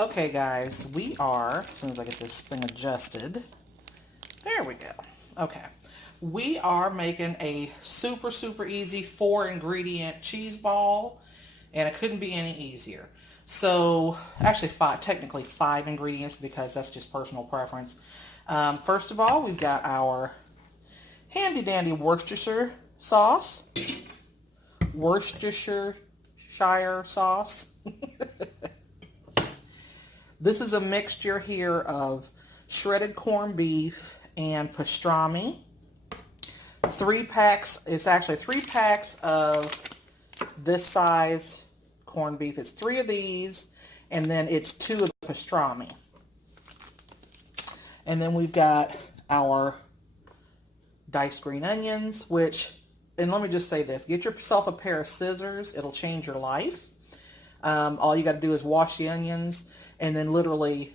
Okay, guys, we are, as soon as I get this thing adjusted, there we go. Okay, we are making a super, super easy 4-ingredient cheese ball, and it couldn't be any easier. So, actually technically 5 ingredients because that's just personal preference. First of all, we've got our handy dandy Worcestershire sauce. Worcestershire sauce. This is a mixture here of shredded corned beef and pastrami. 3 packs, it's actually 3 packs of this size corned beef. It's 3 of these, and then it's 2 of the pastrami. And then we've got our diced green onions, which, and let me just say this, get yourself a pair of scissors. It'll change your life. All you got to do is wash the onions and then literally,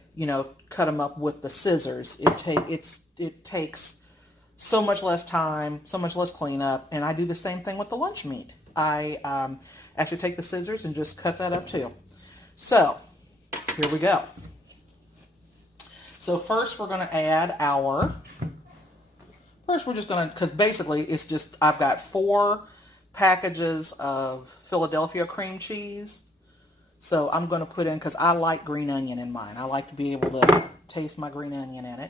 cut them up with the scissors. It takes so much less time, so much less cleanup, and I do the same thing with the lunch meat. I actually take the scissors and just cut that up too. So, here we go. So first we're going to add first we're just going to, because basically it's just, I've got 4 packages of Philadelphia cream cheese. So I'm going to put in, because I like green onion in mine. I like to be able to taste my green onion in it.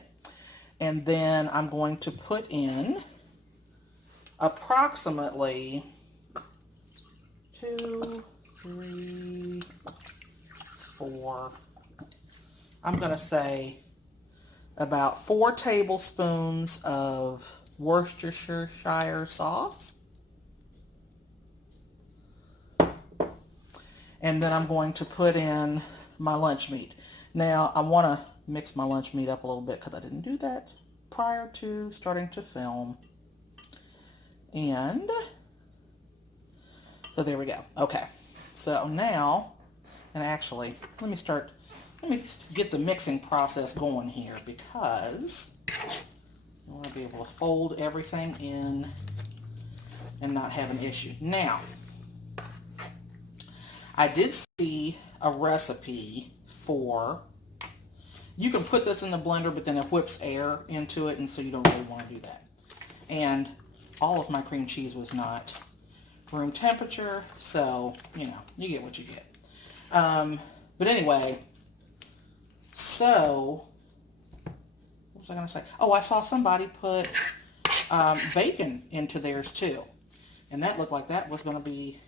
And then I'm going to put in approximately 2, 3, 4. I'm going to say about 4 tablespoons of Worcestershire sauce. And then I'm going to put in my lunch meat. Now, I want to mix my lunch meat up a little bit because I didn't do that prior to starting to film. And so there we go. Okay. So now, and actually, let me get the mixing process going here because I want to be able to fold everything in and not have an issue. Now, I did see a recipe for, you can put this in the blender, but then it whips air into it, and so you don't really want to do that. And all of my cream cheese was not room temperature, so, you get what you get. But anyway, so, what was I going to say? Oh, I saw somebody put bacon into theirs too. And that looked like that was going to be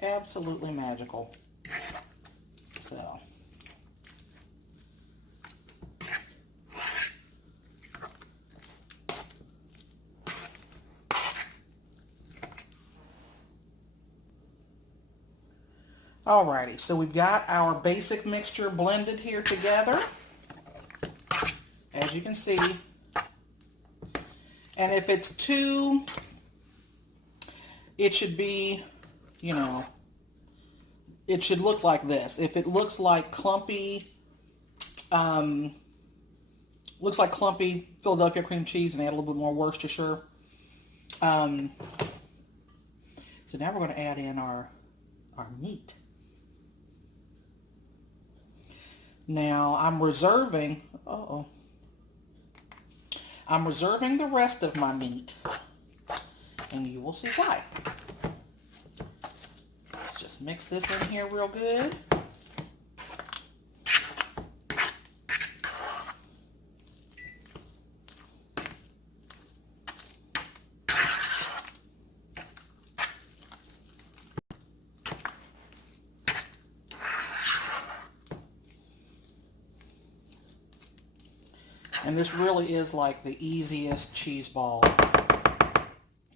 absolutely magical. So. Alrighty, so we've got our basic mixture blended here together, as you can see. And if it's too, it should be, it should look like this. If it looks like clumpy, Philadelphia cream cheese and add a little bit more Worcestershire. So now we're going to add in our meat. Now I'm reserving the rest of my meat, and you will see why. Let's just mix this in here real good. And this really is like the easiest cheese ball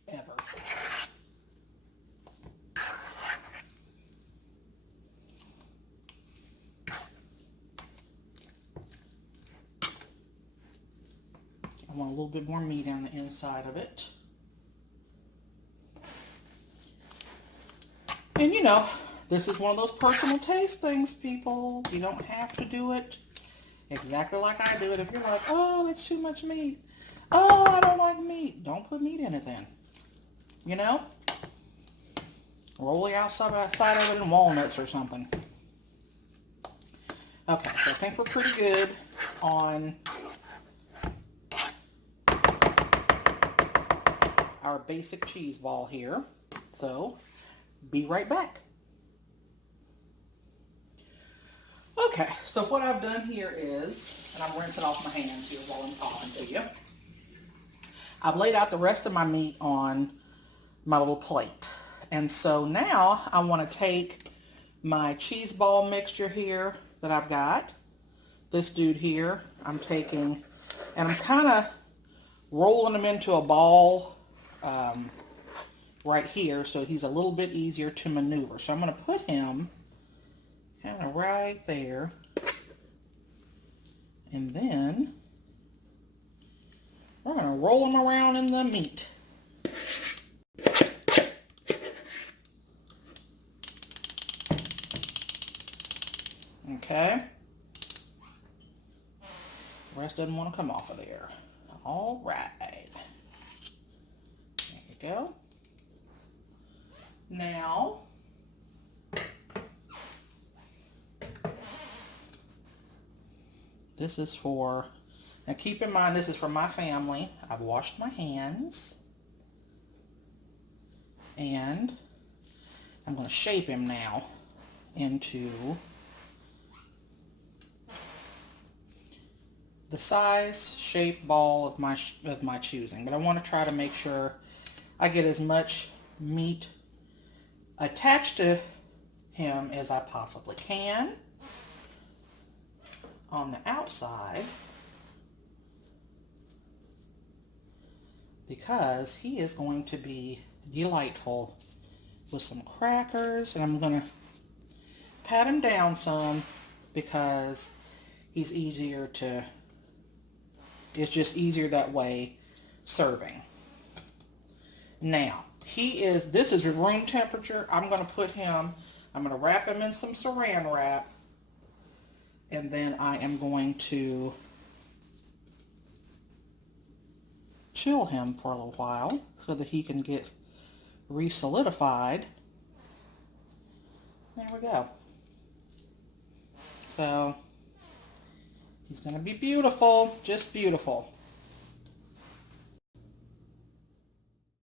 ever. I want a little bit more meat on the inside of it. And this is one of those personal taste things, people. You don't have to do it exactly like I do it. If you're like, oh, it's too much meat. Oh, I don't like meat. Don't put meat in it then. Roll the outside of it in walnuts or something. Okay, so I think we're pretty good on our basic cheese ball here. So, be right back. Okay, so what I've done here is, and I'm rinsing off my hands here while I'm talking to you. I've laid out the rest of my meat on my little plate. And so now I want to take my cheese ball mixture here that I've got. This dude here, I'm taking, and I'm kind of rolling him into a ball right here so he's a little bit easier to maneuver. So I'm going to put him kind of right there. And then we're going to roll him around in the meat. Okay. The rest doesn't want to come off of there. All right. There we go. Now, this is for, now keep in mind this is for my family. I've washed my hands. And I'm going to shape him now into the size, shape, ball of my choosing. But I want to try to make sure I get as much meat attached to him as I possibly can on the outside, because he is going to be delightful with some crackers. And I'm going to pat him down some because he's easier to, it's just easier that way serving. Now, this is room temperature. I'm going to I'm going to wrap him in some saran wrap, and then I am going to chill him for a little while so that he can get re-solidified. There we go. So, he's going to be beautiful, just beautiful.